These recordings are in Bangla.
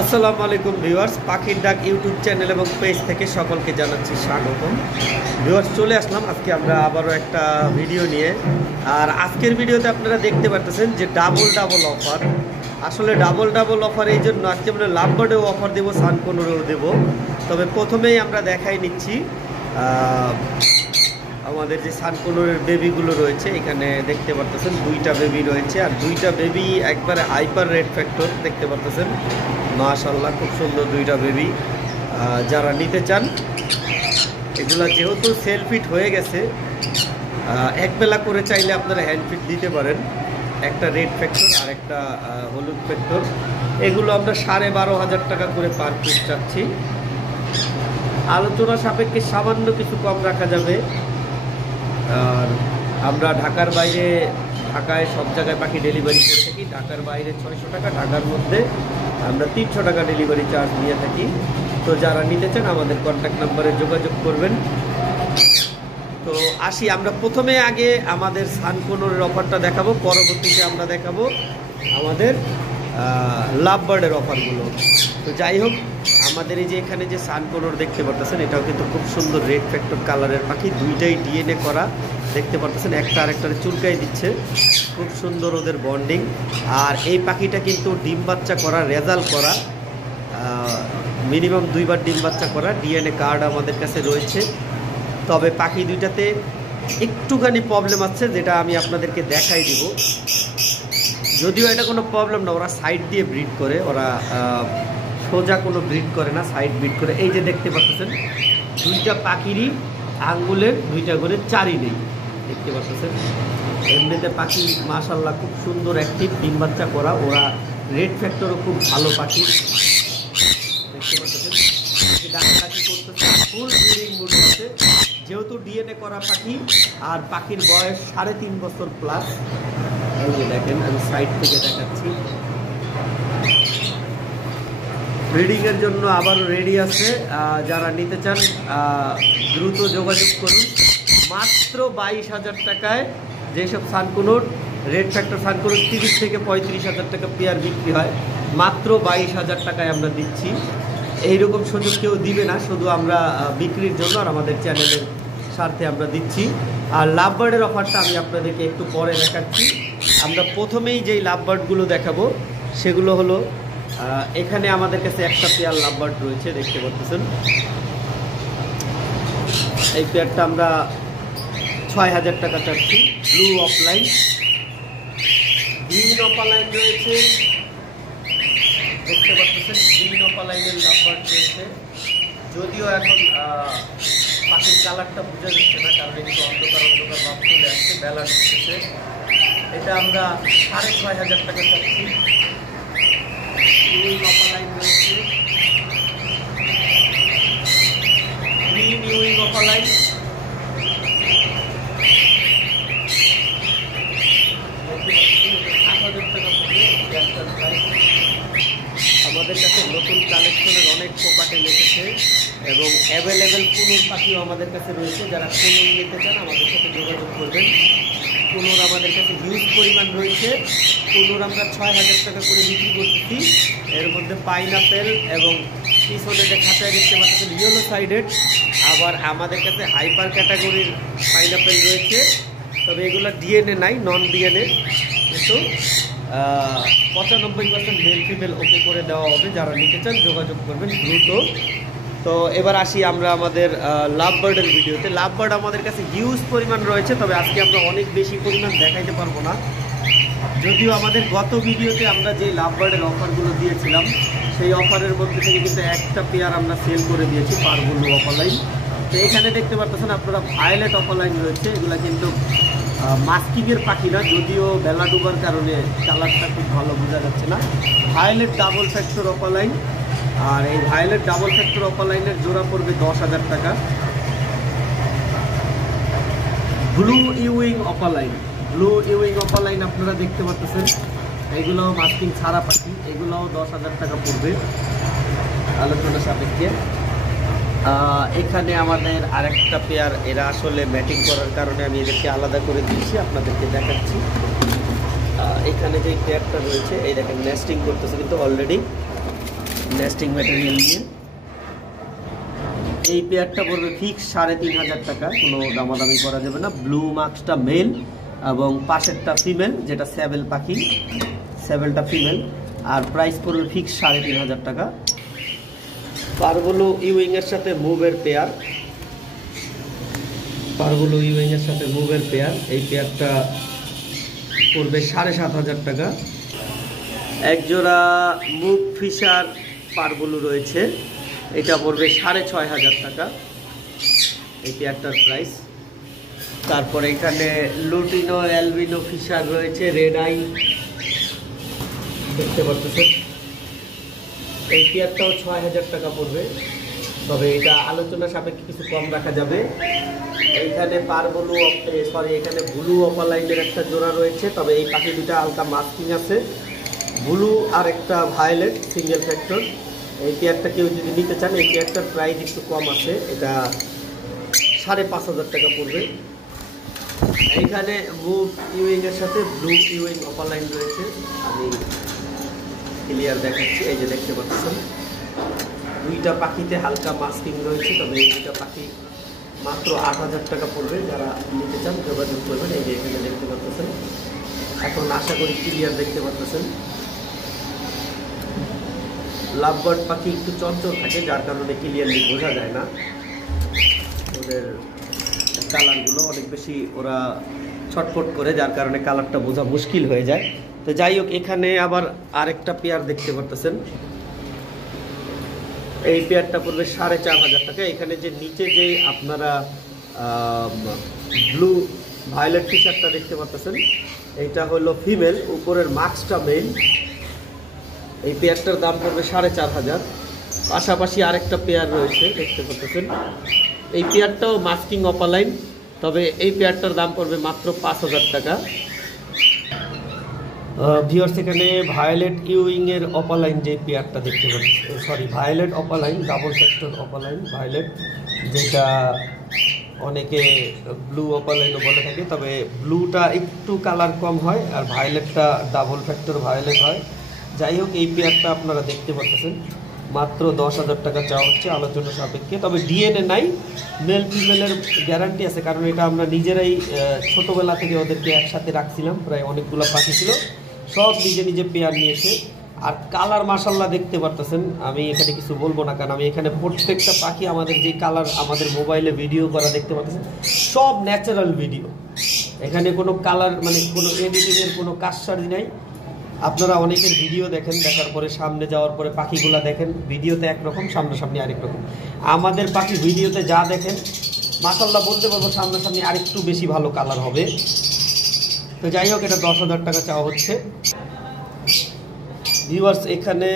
আসসালামু আলাইকুম ভিউয়ার্স, পাখির ডাক ইউটিউব চ্যানেল এবং পেজ থেকে সকলকে জানাচ্ছি স্বাগতম। ভিউয়ার্স, চলে আসলাম আজকে আমরা আবারও একটা ভিডিও নিয়ে। আর আজকের ভিডিওতে আপনারা দেখতে পারতেছেন যে ডাবল অফার। আসলে ডাবল অফার এই জন্য আজকে আমরা লাভবার্ডেও অফার দেবো, সানকোনোরেও দেবো। তবে প্রথমেই আমরা দেখাই নিচ্ছি আমাদের যে সানকোনোরের বেবিগুলো রয়েছে। এখানে দেখতে পারতেছেন দুইটা বেবি রয়েছে, আর দুইটা বেবি একবারে হাইপার রেড ফ্যাক্টর দেখতে পারতেছেন। মাশাআল্লাহ, খুব সুন্দর দুইটা বেবি। যারা নিতে চান, এগুলা যেহেতু সেল ফিট হয়ে গেছে, একবেলা করে চাইলে আপনারা হ্যান্ড ফিট দিতে পারেন। একটা রেড ফ্যাক্টর আর একটা হলুদ ফ্যাক্টর। এগুলো আমরা 12,500 টাকা করে পার পিস চাচ্ছি। আলোচনা সাপেক্ষে সামান্য কিছু কম রাখা যাবে। আর আমরা ঢাকার বাইরে, ঢাকায় সব জায়গায় পাখি ডেলিভারি করে থাকি। ঢাকার বাইরে 600 টাকা, ঢাকার মধ্যে আমরা 300 টাকা ডেলিভারি চার্জ নিয়ে থাকি। তো যারা নিতে চান আমাদের কন্ট্যাক্ট নাম্বারে যোগাযোগ করবেন। তো আসি, আমরা প্রথমে আগে আমাদের সানকোনোরের অফারটা দেখাবো, পরবর্তীতে আমরা দেখাবো আমাদের লাভবার্ডের অফারগুলো। তো যাই হোক, আমাদের এই যে এখানে যে সানকোনোর দেখতে পারতেছেন, এটাও কিন্তু খুব সুন্দর রেড ফ্যাক্টর কালারের পাখি। দুইটাই ডিএনএ করা দেখতে পারতেছেন, একটা আরেকটারে চুলকাই দিচ্ছে। খুব সুন্দর ওদের বন্ডিং। আর এই পাখিটা কিন্তু ডিম বাচ্চা করা, রেজাল্ট করা, মিনিমাম 2বার ডিম বাচ্চা করা। ডিএনএ কার্ড আমাদের কাছে রয়েছে। তবে পাখি দুইটাতে একটুখানি প্রবলেম আছে, যেটা আমি আপনাদেরকে দেখাই দিব। যদিও এটা কোনো প্রবলেম না, ওরা সাইড দিয়ে ব্রিড করে, ওরা সোজা কোনো ব্রিড করে না, সাইড ব্রিড করে। এই যে দেখতে পাচ্ছেন দুইটা পাখিরই আঙ্গুলের 2টা করে চারি নেই, দেখতে পাচ্ছেন। এমনিতে পাখি মাশাআল্লাহ খুব সুন্দর অ্যাক্টিভ, ডিম বাচ্চা করা। ওরা রেড ফ্যাক্টরও খুব ভালো পাখি, দেখতে পাচ্ছেন। ডাকাডাকি করতেছে, ফুল ব্রিডিং মুড আছে। যেহেতু ডিএনএ করা পাখি, আর পাখির বয়স 3.5 বছর প্লাস। এই যে দেখেন, আমি সাইড থেকে দেখাচ্ছি। ব্রিডিংয়ের জন্য আবারও রেডি আছে। যারা নিতে চান দ্রুত যোগাযোগ করুন। মাত্র 22,000 টাকায় যেসব সানকোনোর রেড ফ্যাক্টর সানকোনোর 30 থেকে 35,000 টাকা পেয়ার বিক্রি হয়, মাত্র 22,000 টাকায় আমরা দিচ্ছি। এইরকম সুযোগ কেউ দিবে না, শুধু আমরা বিক্রির জন্য আর আমাদের চ্যানেলের স্বার্থে আমরা দিচ্ছি। আর লাভবার্ডের অফারটা আমি আপনাদেরকে একটু পরে দেখাচ্ছি। আমরা প্রথমেই যেই লাভবার্ডগুলো দেখাবো সেগুলো হলো, এখানে আমাদের কাছে একটা পেয়ার লাভবার্ড রয়েছে, দেখতে পাচ্ছেন। এই পেয়ারটা আমরা 6,000 টাকা চাচ্ছি। ব্লু অফলাইন, গ্রিন অফলাইন রয়েছে, দেখতে পাচ্ছেন। গ্রিন অফলাইনের লাভবার্ড রয়েছে। যদিও এখন পাখির কালারটা বোঝা যাচ্ছে না, কারণ একটু অন্ধকার ভাব চলে আসছে, বেলা ঢুকতেছে। এটা আমরা 6,500 টাকা চাচ্ছি। ইউইং অফলাইন রয়েছে, গ্রিন ইউইং অফলাইন, আমাদের কাছে নতুন কালেকশনের অনেক পোকাটে লেগেছে এবং অ্যাভেলেবেল কুনুর পাখিও আমাদের কাছে রয়েছে। যারা কুনুর নিতে চান আমাদের সাথে যোগাযোগ করবেন। কুনুর আমাদের কাছে হিউজ পরিমাণ রয়েছে। কুনুর আমরা 6,000 টাকা করে বিক্রি করতেছি। এর মধ্যে পাইনাপেল এবং পিছনে যে খাঁচায় দেখতে পাচ্ছেন ইয়েলো সাইডেড। আবার আমাদের কাছে হাইপার ক্যাটাগরির পাইনাপেল রয়েছে, তবে এগুলো ডিএনএ নাই, নন ডিএনএ, কিন্তু 95% মেল ফিমেল ওকে করে দেওয়া হবে। যারা নিতে চান যোগাযোগ করবেন দ্রুত। তো এবার আসি আমরা আমাদের লাভবার্ডের ভিডিওতে। লাভবার্ড আমাদের কাছে হিউজ পরিমাণ রয়েছে, তবে আজকে আমরা অনেক বেশি পরিমাণ দেখাইতে পারবো না। যদিও আমাদের গত ভিডিওতে আমরা যে লাভবার্ডের অফারগুলো দিয়েছিলাম, সেই অফারের মধ্যে থেকে কিন্তু একটা পেয়ার আমরা সেল করে দিয়েছি, পারগুলো অফলাইন। তো এখানে দেখতে পাচ্ছেন আপনারা ভায়োলেট অফলাইন রয়েছে। এগুলো কিন্তু মাস্কিংয়ের পাখি না, যদিও বেলা ডুবার কারণে কালারটা খুব ভালো বোঝা যাচ্ছে না। ভায়োলেট ডাবল ফ্যাক্টর অফলাইন, আর এই ভায়োলেট ডাবল ফ্যাক্টর অফলাইনের জোড়া পড়বে 10,000 টাকা। Blue Ewing offline, blue Ewing offline আপনারা দেখতে পাচ্ছেন। এগুলোও মাস্কিং ছাড়া পাখি, এগুলোও 10,000 টাকা পড়বে আলোচনা সাপেক্ষে। এখানে আমাদের আরেকটা পেয়ার, এরা আসলে ম্যাটিং করার কারণে আমি এদেরকে আলাদা করে দিচ্ছি, আপনাদেরকে দেখাচ্ছি। এখানে যে পেয়ারটা রয়েছে, এই দেখেন নেস্টিং করতেছে কিন্তু অলরেডি। নেস্টিং ম্যাটেরিয়াল নিয়ে। এই পেয়ারটা পড়বে ফিক্স 3500 টাকা, কোনো দামাদামি করা যাবে না। ব্লু মার্কসটা মেল এবং পাশেরটা ফিমেল, যেটা স্যাবেল পাখি, স্যাবেলটা ফিমেল, আর প্রাইস পড়বে ফিক্স 3500 টাকা। পারগুলো ইউইং এর সাথে মুভের পেয়ার, পারগুলো ইউইং এর সাথে মুভের পেয়ার। এই পেয়ারটা পড়বে 7500 টাকা। একজোড়া মুভ ফিশার পারগুলো রয়েছে, এটা পড়বে 6500 টাকা এই পেয়ারটার প্রাইস। তারপরে এখানে লুটিনো অ্যালবিনো ফিশার রয়েছে, রেড আই দেখতে পাচ্ছেন। এই পেয়ারটাও 6000 টাকা পড়বে, তবে এটা আলোচনা সাপেক্ষে কিছু কম রাখা যাবে। এইখানে পারগুলো এখানে ব্লু অপালাইনের একটা জোড়া রয়েছে, তবে এই পাখি দুটা হালকা মাস্কিং আছে। ব্লু আর একটা ভায়োলেট সিঙ্গেল ফ্যাক্টর। এই পেয়ারটা কেউ যদি নিতে চান, এই পেয়ারটার প্রাইস একটু কম আছে, এটা 5500 টাকা পড়বে। এইখানে মুভ ইউইং এর সাথে ব্লু ইউইং অপালাইন রয়েছে, আমি ক্লিয়ার দেখাচ্ছি। এই যে দেখতে পাচ্ছেন, দুইটা পাখিতে হালকা মাস্কিং রয়েছে, তবে এই দুইটা পাখি মাত্র 8000 টাকা পড়বে। যারা নিতে চান যোগাযোগ করবেন। এই যে এখানে দেখতে পাচ্ছেন, এখন আশা করি ক্লিয়ার দেখতে পাচ্ছেন। লাভবার্ড পাখি একটু চঞ্চল থাকে, যার কারণে ক্লিয়ারলি বোঝা যায় না। ওদের কালারগুলো অনেক বেশি ওরা ছটফট করে, যার কারণে কালারটা বোঝা মুশকিল হয়ে যায়। তো যাই হোক, এখানে আবার আরেকটা পেয়ার দেখতে পারতেছেন। এই পেয়ারটা পড়বে 4500 টাকা। এখানে যে নিচে যে আপনারা ব্লু ভায়োলেট টি শার্টটা দেখতে পাচ্ছেন, এইটা হলো ফিমেল, উপরের মার্কসটা মেল। এই পেয়ারটার দাম পড়বে 4500। পাশাপাশি আরেকটা পেয়ার রয়েছে দেখতে পাচ্ছেন, এই পেয়ারটাও মাস্কিং অপালাইন, তবে এই পেয়ারটার দাম পড়বে মাত্র 5000 টাকা। ভিউয়ার্স, এখানে ভায়োলেট ইউইং এর অপালাইন যে পেয়ারটা দেখতে পাচ্ছেন, violet opaline, double factor opaline violet, যেটা অনেকে ব্লু অপালাইনও বলে থাকে, তবে ব্লুটা একটু কালার কম হয় আর ভায়োলেটটা ডাবল ফ্যাক্টর ভায়োলেট হয়। যাই হোক, এই পেয়ারটা আপনারা দেখতে পাচ্ছেন, মাত্র 10000 টাকা চাওয়া হচ্ছে আলোচনা সাপেক্ষে। তবে ডিএনএ নাই, মেল ফিমেলের গ্যারান্টি আছে, কারণ এটা আমরা নিজেরাই ছোটোবেলা থেকে ওদেরকে একসাথে রাখছিলাম, প্রায় অনেকগুলো পাখি ছিল, সব নিজে নিজে পেয়ার নিয়েছে। আর কালার মাশাল্লাহ দেখতে পারতেছেন, আমি এখানে কিছু বলবো না, কারণ আমি এখানে প্রত্যেকটা পাখি আমাদের যে কালার আমাদের মোবাইলে ভিডিও করা দেখতে পাচ্ছেন, সব ন্যাচারাল ভিডিও। এখানে কোনো কালার মানে কোনো এডিটিংয়ের কোনো কাজসাজি নাই। আপনারা অনেকের ভিডিও দেখেন, দেখার পরে সামনে যাওয়ার পরে পাখিগুলা দেখেন, ভিডিওতে একরকম, সামনাসামনি আরেক রকম। আমাদের পাখি ভিডিওতে যা দেখেন মাশাল্লাহ বলতে পারবো সামনাসামনি আরেকটু বেশি ভালো কালার হবে। তো যাই হোক, এটা 10000 টাকা চাওয়া হচ্ছে। ভিউয়ার্স, এখানে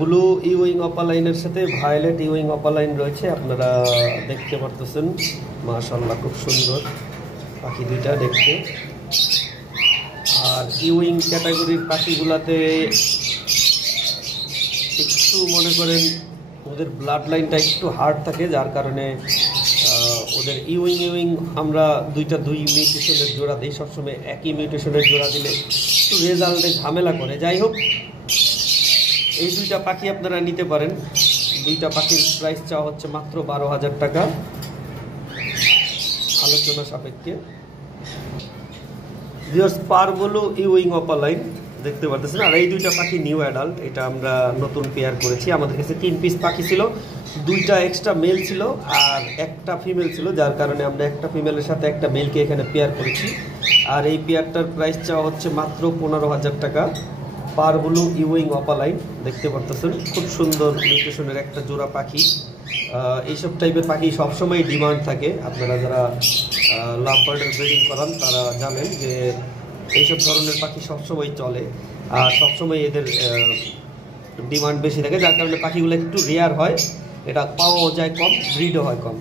ব্লু ইউইং অপালাইনের সাথে ভায়োলেট ইউইং অপালাইন রয়েছে, আপনারা দেখতে পারতেছেন। মাশাল্লাহ খুব সুন্দর পাখি দুইটা দেখতে। আর ইউইং ক্যাটাগরির পাখিগুলাতে একটু মনে করেন ওদের ব্লাড লাইনটা একটু হার্ড থাকে, যার কারণে ওদের ইউইং আমরা দুই মিউটেশনের জোড়া দিই। সবসময় একই মিউটেশনের জোড়া দিলে একটু রেজাল্টে ঝামেলা করে। যাই হোক, এই দুইটা পাখি আপনারা নিতে পারেন। দুইটা পাখির প্রাইস চাওয়া হচ্ছে মাত্র 12000 টাকা আলোচনা সাপেক্ষে। ভিউয়ার্স, পারগুলো ইউইং অপালাইন দেখতে পারতেছেন। আর এই দুইটা পাখি নিউ অ্যাডাল্ট, এটা আমরা নতুন পেয়ার করেছি। আমাদের কাছে 3 পিস পাখি ছিল, 2টা এক্সট্রা মেল ছিল আর একটা ফিমেল ছিল, যার কারণে আমরা একটা ফিমেলের সাথে একটা মেলকে এখানে পেয়ার করেছি। আর এই পেয়ারটার প্রাইস চাওয়া হচ্ছে মাত্র 15000 টাকা। পারগুলো ইউইং অপালাইন দেখতে পারতেছেন, খুব সুন্দর মিউটেশনের একটা জোড়া পাখি। এইসব টাইপের পাখি সবসময় ডিমান্ড থাকে। আপনারা যারা লাভবার্ডের ব্রিডিং করান তারা জানেন যে এইসব ধরনের পাখি সবসময় চলে আর সবসময় এদের ডিমান্ড বেশি থাকে, যার কারণে পাখিগুলো একটু রেয়ার হয়, এটা পাওয়াও যায় কম, ব্রিডও হয় কম।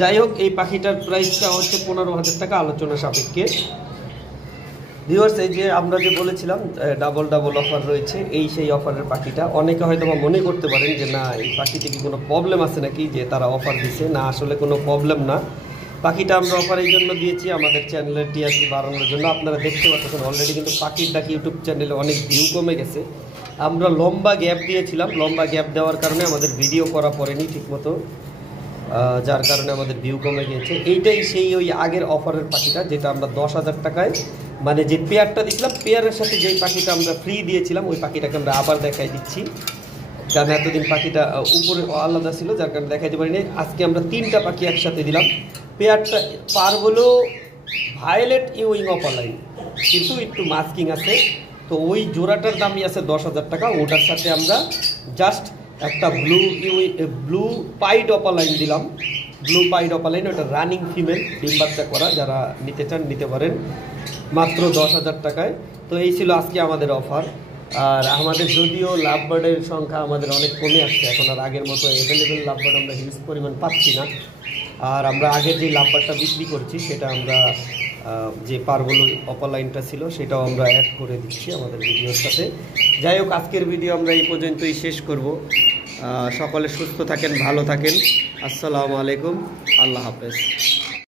যাই হোক, এই পাখিটার প্রাইসটা হচ্ছে 15000 টাকা আলোচনা সাপেক্ষে। ভিউয়ার্স, এই যে আমরা যে বলেছিলাম ডাবল অফার রয়েছে, এই সেই অফারের পাখিটা। অনেকে হয়তো মনে করতে পারেন যে না, এই পাখিতে কি কোনো প্রবলেম আছে নাকি যে তারা অফার দিচ্ছে। না, আসলে কোনো প্রবলেম না। পাখিটা আমরা অফার এই জন্য দিয়েছি আমাদের চ্যানেলের টিআরপি বাড়ানোর জন্য। আপনারা দেখতে পাচ্ছেন অলরেডি কিন্তু পাখির ডাকি ইউটিউব চ্যানেলে অনেক ভিউ কমে গেছে, আমরা লম্বা গ্যাপ দিয়েছিলাম, লম্বা গ্যাপ দেওয়ার কারণে আমাদের ভিডিও করা পড়েনি ঠিকমতো, যার কারণে আমাদের ভিউ কমে গিয়েছে। এইটাই সেই ওই আগের অফারের পাখিটা, যেটা আমরা 10,000 টাকায়, মানে যে পেয়ারটা দিয়েছিলাম পেয়ারের সাথে যেই পাখিটা আমরা ফ্রি দিয়েছিলাম ওই পাখিটাকে আমরা আবার দেখাই দিচ্ছি, কারণ এতদিন পাখিটা উপরে আলাদা ছিল যার কারণে দেখাইতে পারিনি। আজকে আমরা 3টা পাখি একসাথে দিলাম। পেয়ারটা পার হলো ভায়োলেট ইউইং অপালাইন, কিন্তু একটু মাস্কিং আছে, তো ওই জোড়াটার দামই আছে 10,000 টাকা। ওটার সাথে আমরা জাস্ট একটা ব্লু পাইড অপালাইন দিলাম, ব্লু পাইড অপালাইন, ওটা রানিং ফিমেল, ডিম বাচ্চা করা, যারা নিতে চান নিতে পারেন মাত্র 10,000 টাকায়। তো এই ছিল আজকে আমাদের অফার। আর আমাদের যদিও লাভবার্ডের সংখ্যা আমাদের অনেক কমে আসছে, এখন আর আগের মতো অ্যাভেলেবেল লাভবার্ড আমরা হিউজ পরিমাণ পাচ্ছি না। আর আমরা আগের যে লাভবারটা বিক্রি করছি সেটা আমরা যে পারবল অপালাইনটা ছিল সেটাও আমরা অ্যাড করে দিচ্ছি আমাদের ভিডিওর সাথে। যাই হোক, আজকের ভিডিও আমরা এই পর্যন্তই শেষ করব। সকলে সুস্থ থাকেন, ভালো থাকেন। আসসালামু আলাইকুম, আল্লাহ হাফেজ।